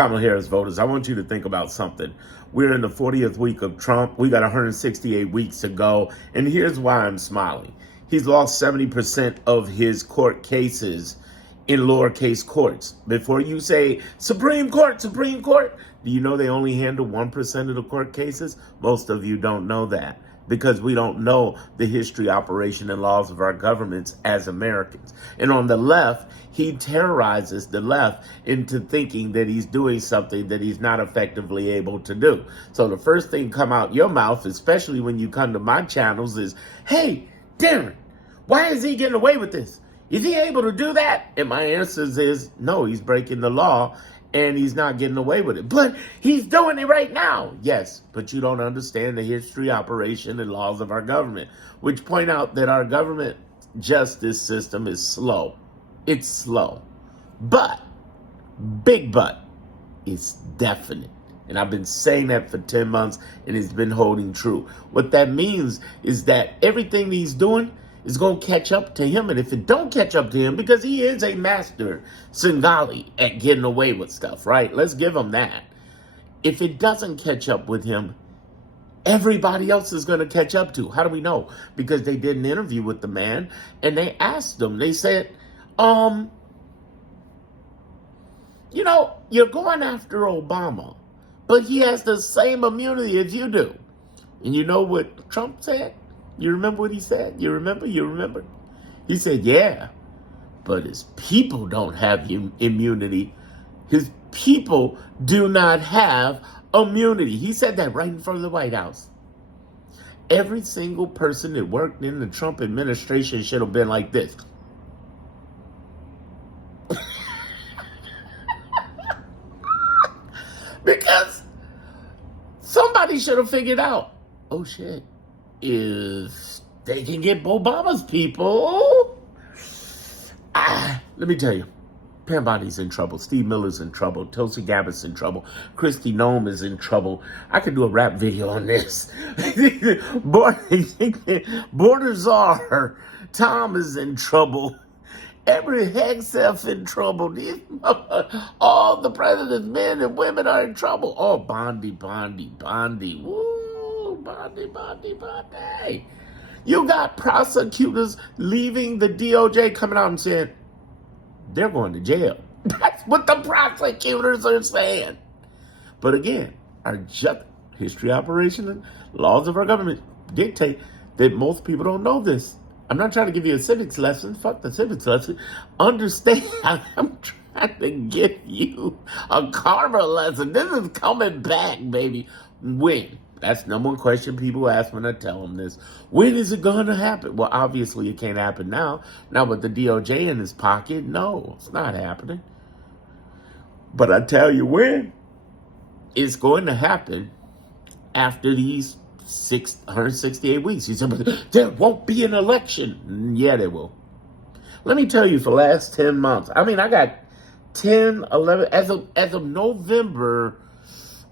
Kamala Harris voters, I want you to think about something. We're in the 40th week of Trump. We got 168 weeks to go. And here's why I'm smiling. He's lost 70% of his court cases in lowercase courts. Before you say, Supreme Court, do you know they only handle 1% of the court cases? Most of you don't know that, because we don't know the history, operation, and laws of our governments as Americans. And on the left, he terrorizes the left into thinking that he's doing something that he's not effectively able to do. So the first thing come out your mouth, especially when you come to my channels, is, hey, Darren, why is he getting away with this? Is he able to do that? And my answer is, no, he's breaking the law and he's not getting away with it. But he's doing it right now. Yes, but you don't understand the history, operation, and laws of our government, which point out that our government justice system is slow. It's slow. But, big but, it's definite. And I've been saying that for 10 months, and it's been holding true. What that means is that everything he's doing is going to catch up to him. And if it don't catch up to him, because he is a master Singali at getting away with stuff, right? Let's give him that. If it doesn't catch up with him, everybody else is going to catch up to. How do we know? Because they did an interview with the man, and they asked him, they said, you know, you're going after Obama, but he has the same immunity as you do. And you know what Trump said? You remember what he said? You remember? He said, yeah, but his people don't have immunity. His people do not have immunity. He said that right in front of the White House. Every single person that worked in the Trump administration should have been like this. Because somebody should have figured out, oh shit, if they can get Obama's people, let me tell you, Pam Bondi's in trouble, Steve Miller's in trouble, Tulsi Gabbard's in trouble, Kristi Noem is in trouble. I could do a rap video on this. Border Czar Tom is in trouble. Every Hegseth in trouble. All the president's men and women are in trouble. Oh, Bondi. Woo, Bondi. You got prosecutors leaving the DOJ coming out and saying, they're going to jail. That's what the prosecutors are saying. But again, our just history, operation, and laws of our government dictate that most people don't know this. I'm not trying to give you a civics lesson. Fuck the civics lesson. Understand, I'm trying to give you a karma lesson. This is coming back, baby. When? That's the number one question people ask when I tell them this. When is it going to happen? Well, obviously it can't happen now. Now with the DOJ in his pocket, no, it's not happening. But I tell you when. It's going to happen after these 168 weeks. He said, there won't be an election. Yeah, there will. Let me tell you, for the last 10 months, I mean, I got 10, 11, as of November,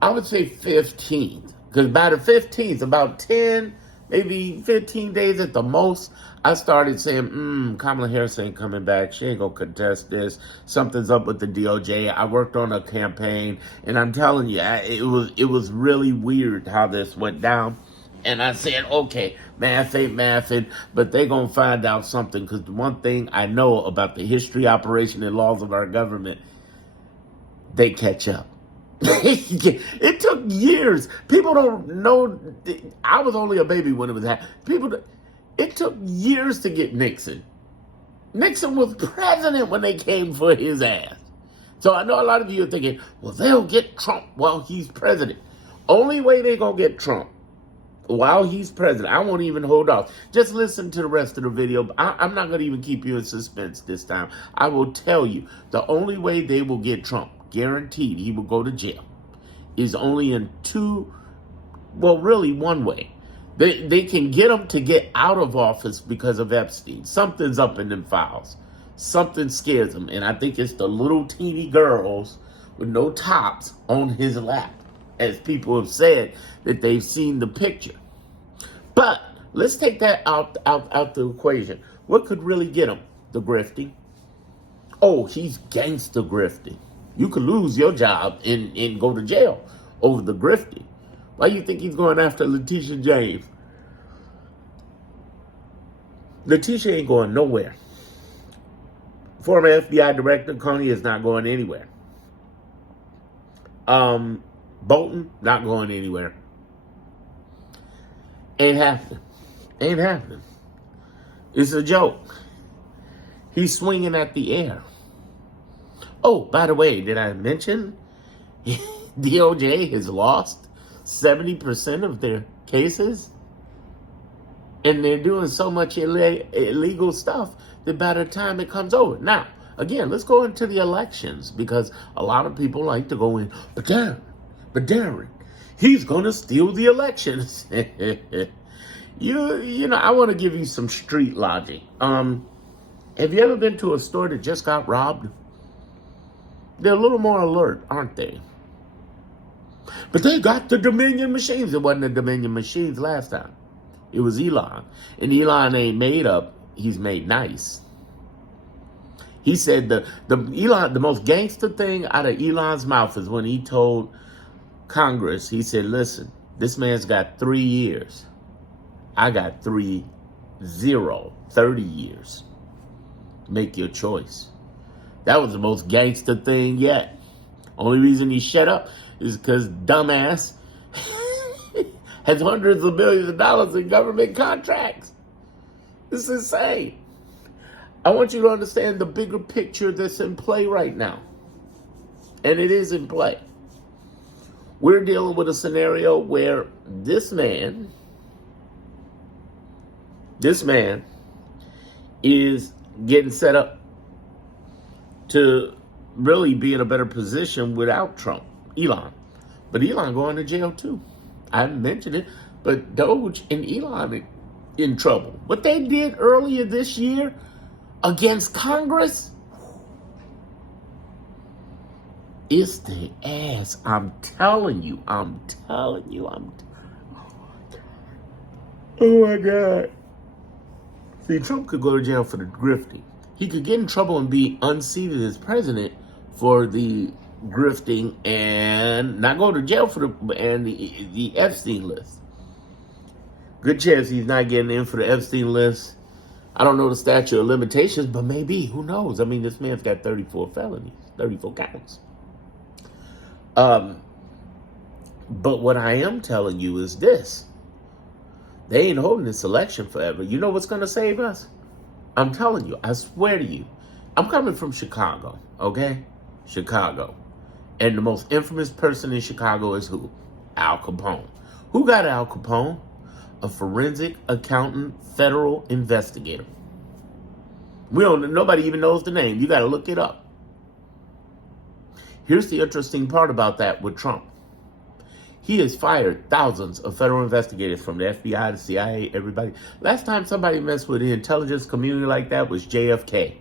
I would say 15th. Because by the 15th, about 10, maybe 15 days at the most, I started saying, Kamala Harris ain't coming back. She ain't going to contest this. Something's up with the DOJ. I worked on a campaign, and I'm telling you, it was really weird how this went down. And I said, okay, math ain't mathing, but they going to find out something, because the one thing I know about the history, operation, and laws of our government, they catch up. It took years. People don't know. I was only a baby when it was happening. It took years to get Nixon. Nixon was president when they came for his ass. So I know a lot of you are thinking, well, they'll get Trump while he's president. Only way they're going to get Trump while he's president. I won't even hold off. Just listen to the rest of the video. I'm not going to even keep you in suspense this time. I will tell you, the only way they will get Trump, guaranteed he will go to jail, is only in one way. They can get him to get out of office because of Epstein. Something's up in them files. Something scares him. And I think it's the little teeny girls with no tops on his lap, as people have said that they've seen the picture. But let's take that out the equation. What could really get him? The grifting. Oh, he's gangster grifting. You could lose your job and go to jail over the grifting. Why do you think he's going after Letitia James? Letitia ain't going nowhere. Former FBI Director Coney is not going anywhere. Bolton, not going anywhere. Ain't happening. Ain't happening. It's a joke. He's swinging at the air. Oh, by the way, did I mention DOJ has lost 70% of their cases? And they're doing so much illegal stuff that by the time it comes over. Now, again, let's go into the elections, because a lot of people like to go in, but Darren, he's going to steal the elections. You know, I want to give you some street logic. Have you ever been to a store that just got robbed? They're a little more alert, aren't they? But they got the Dominion machines. It wasn't the Dominion machines last time. It was Elon. And Elon ain't made up. He's made nice. He said the most gangster thing out of Elon's mouth is when he told Congress, he said, listen, this man's got 3 years. I got 30 years. Make your choice. That was the most gangster thing yet. Only reason he shut up is because dumbass has hundreds of millions of dollars in government contracts. This is insane. I want you to understand the bigger picture that's in play right now. And it is in play. We're dealing with a scenario where this man is getting set up to really be in a better position without Trump, Elon. But Elon going to jail too. I haven't mentioned it, but Doge and Elon in trouble. What they did earlier this year against Congress is the ass. I'm telling you. Oh my God. See, Trump could go to jail for the grifting. He could get in trouble and be unseated as president for the grifting and not go to jail for the Epstein list. Good chance he's not getting in for the Epstein list. I don't know the statute of limitations, but maybe. Who knows? I mean, this man's got 34 felonies, 34 counts. But what I am telling you is this. They ain't holding this election forever. You know what's going to save us? I'm telling you. I swear to you. I'm coming from Chicago, okay? Chicago. And the most infamous person in Chicago is who? Al Capone. Who got Al Capone? A forensic accountant, federal investigator. Nobody even knows the name. You got to look it up. Here's the interesting part about that with Trump. He has fired thousands of federal investigators from the FBI, the CIA, everybody. Last time somebody messed with the intelligence community like that was JFK.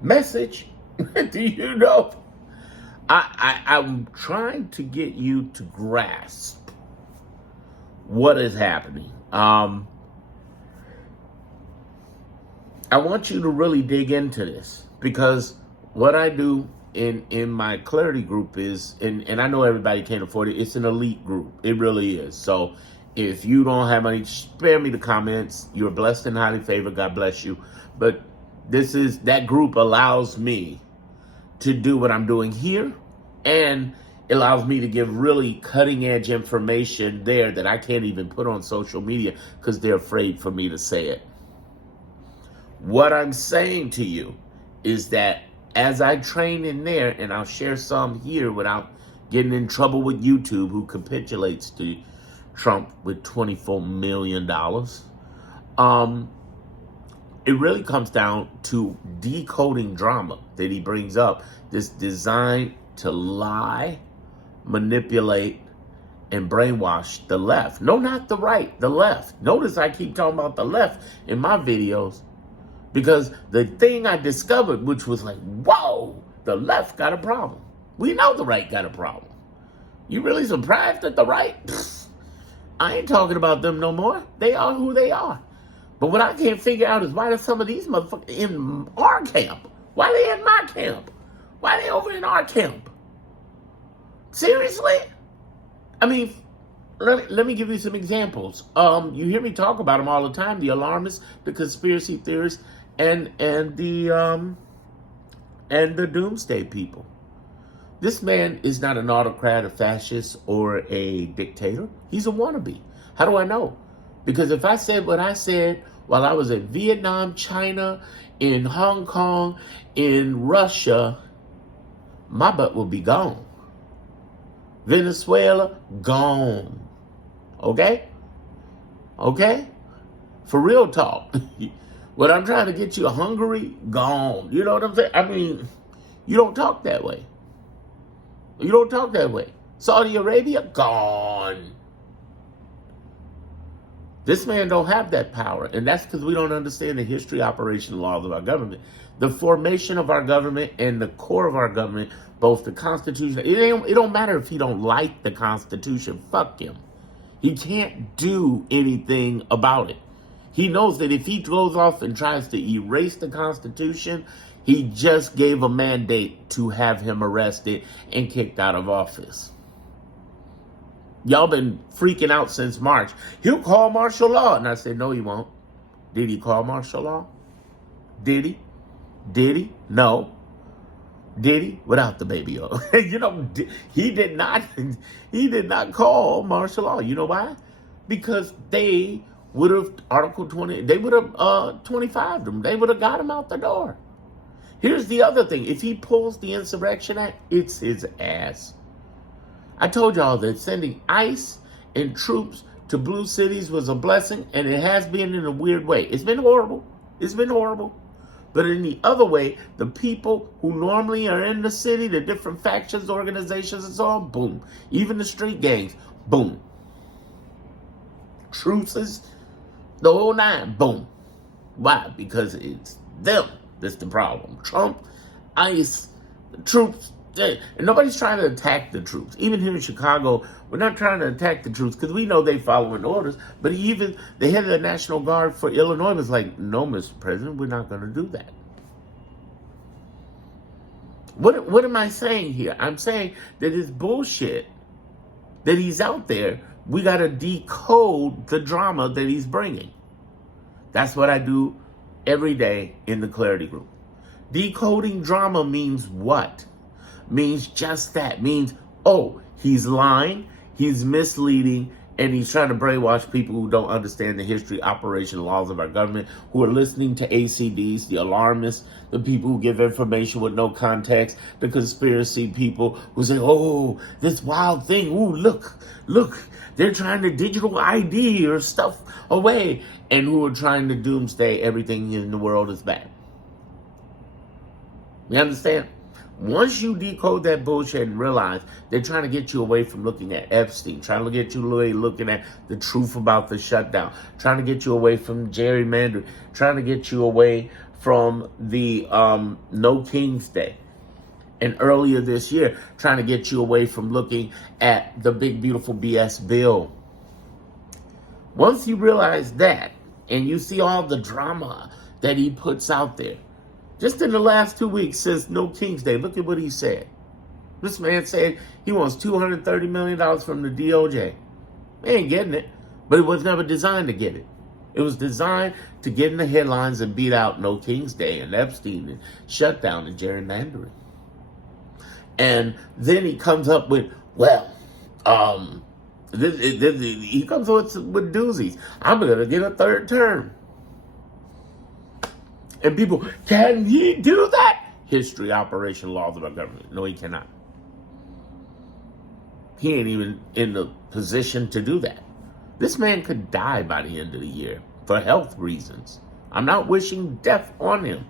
Message. Do you know? I'm trying to get you to grasp what is happening. I want you to really dig into this, because what I do in my clarity group is, and I know everybody can't afford it, it's an elite group. It really is. So if you don't have money, spare me the comments. You're blessed and highly favored. God bless you. But that group allows me to do what I'm doing here, and it allows me to give really cutting edge information there that I can't even put on social media because they're afraid for me to say it. What I'm saying to you is that as I train in there, and I'll share some here without getting in trouble with YouTube, who capitulates to Trump with $24 million, it really comes down to decoding drama that he brings up. This design to lie, manipulate, and brainwash the left. No, not the right, the left. Notice I keep talking about the left in my videos, because the thing I discovered, which was like, whoa, the left got a problem. We know the right got a problem. You really surprised at the right? Pfft, I ain't talking about them no more. They are who they are. But what I can't figure out is why are some of these motherfuckers in our camp? Why they in my camp? Why they over in our camp? Seriously? I mean, let me give you some examples. You hear me talk about them all the time: the alarmists, the conspiracy theorists, and the doomsday people. This man is not an autocrat, a fascist, or a dictator. He's a wannabe. How do I know? Because if I said what I said while I was in Vietnam, China, in Hong Kong, in Russia, my butt will be gone. Venezuela, gone. Okay? Okay? For real talk. What I'm trying to get you, Hungary, gone. You know what I'm saying? I mean, you don't talk that way. You don't talk that way. Saudi Arabia, gone. This man don't have that power, and that's because we don't understand the history, operation, laws of our government. The formation of our government and the core of our government, both the Constitution. It don't matter if he don't like the Constitution. Fuck him. He can't do anything about it. He knows that if he goes off and tries to erase the Constitution, he just gave a mandate to have him arrested and kicked out of office. Y'all been freaking out since March. He'll call martial law. And I said, no, he won't. Did he call martial law? Did he? Did he? No. Did he? Without the baby. You know, he did not call martial law. You know why? Because they would have, Article 20, they would have 25'd him. They would have got him out the door. Here's the other thing. If he pulls the Insurrection Act, it's his ass. I told y'all that sending ICE and troops to blue cities was a blessing, and it has been in a weird way. It's been horrible. It's been horrible. But in the other way, the people who normally are in the city, the different factions, organizations, and so on, boom. Even the street gangs, boom. Truces, the whole nine, boom. Why? Because it's them that's the problem. Trump, ICE, the troops. And nobody's trying to attack the troops. Even here in Chicago, we're not trying to attack the troops because we know they following orders. But even the head of the National Guard for Illinois was like, no, Mr. President, we're not going to do that. What am I saying here? I'm saying that it's bullshit that he's out there. We got to decode the drama that he's bringing. That's what I do every day in the Clarity Group. Decoding drama means what? Means just that. Means, oh, he's lying, he's misleading, and he's trying to brainwash people who don't understand the history, operation, laws of our government, who are listening to ACDs, the alarmists, the people who give information with no context, the conspiracy people who say, oh, this wild thing, ooh, look, they're trying to digital ID or stuff away, and who are trying to doomsday everything in the world is bad. You understand? Once you decode that bullshit and realize they're trying to get you away from looking at Epstein, trying to get you away looking at the truth about the shutdown, trying to get you away from gerrymandering, trying to get you away from the No King's Day. And earlier this year, trying to get you away from looking at the big, beautiful BS bill. Once you realize that, and you see all the drama that he puts out there, just in the last 2 weeks since No King's Day, look at what he said. This man said he wants $230 million from the DOJ. They ain't getting it, but it was never designed to get it. It was designed to get in the headlines and beat out No King's Day and Epstein and shutdown and gerrymandering. And then he comes up with, well, he comes up with doozies. I'm going to get a third term. And people, can he do that? History, operation, laws of our government. No, he cannot. He ain't even in the position to do that. This man could die by the end of the year for health reasons. I'm not wishing death on him.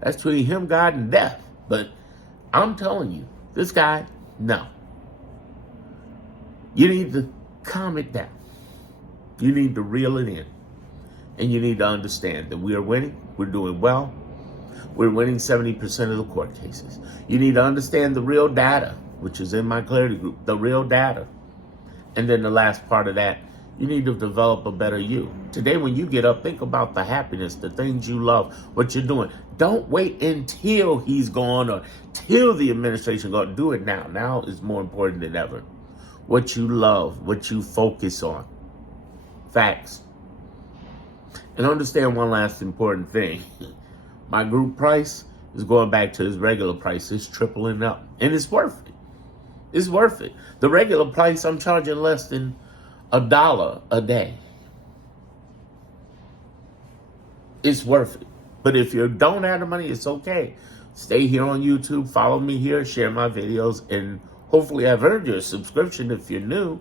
That's between him, God, and death. But I'm telling you, this guy, no. You need to calm it down. You need to reel it in. And you need to understand that we are winning. We're doing well. We're winning 70% of the court cases. You need to understand the real data, which is in my Clarity Group, the real data. And then the last part of that You need to develop a better you. Today, when you get up, think about the happiness, the things you love, what you're doing. Don't wait until he's gone or till the administration gone. Do it now. Now is more important than ever. What you love, what you focus on. Facts. And understand one last important thing. My group price is going back to its regular price. It's tripling up. And it's worth it. It's worth it. The regular price, I'm charging less than $1 a day. It's worth it. But if you don't have the money, it's okay. Stay here on YouTube. Follow me here. Share my videos. And hopefully I've earned your subscription if you're new.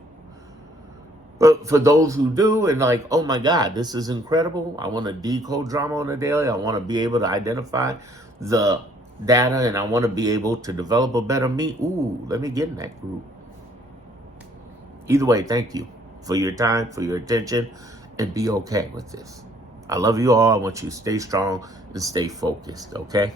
But for those who do and like, oh my God, this is incredible. I want to decode drama on a daily. I want to be able to identify the data and I want to be able to develop a better me. Ooh, let me get in that group. Either way, thank you for your time, for your attention, and be okay with this. I love you all. I want you to stay strong and stay focused, okay?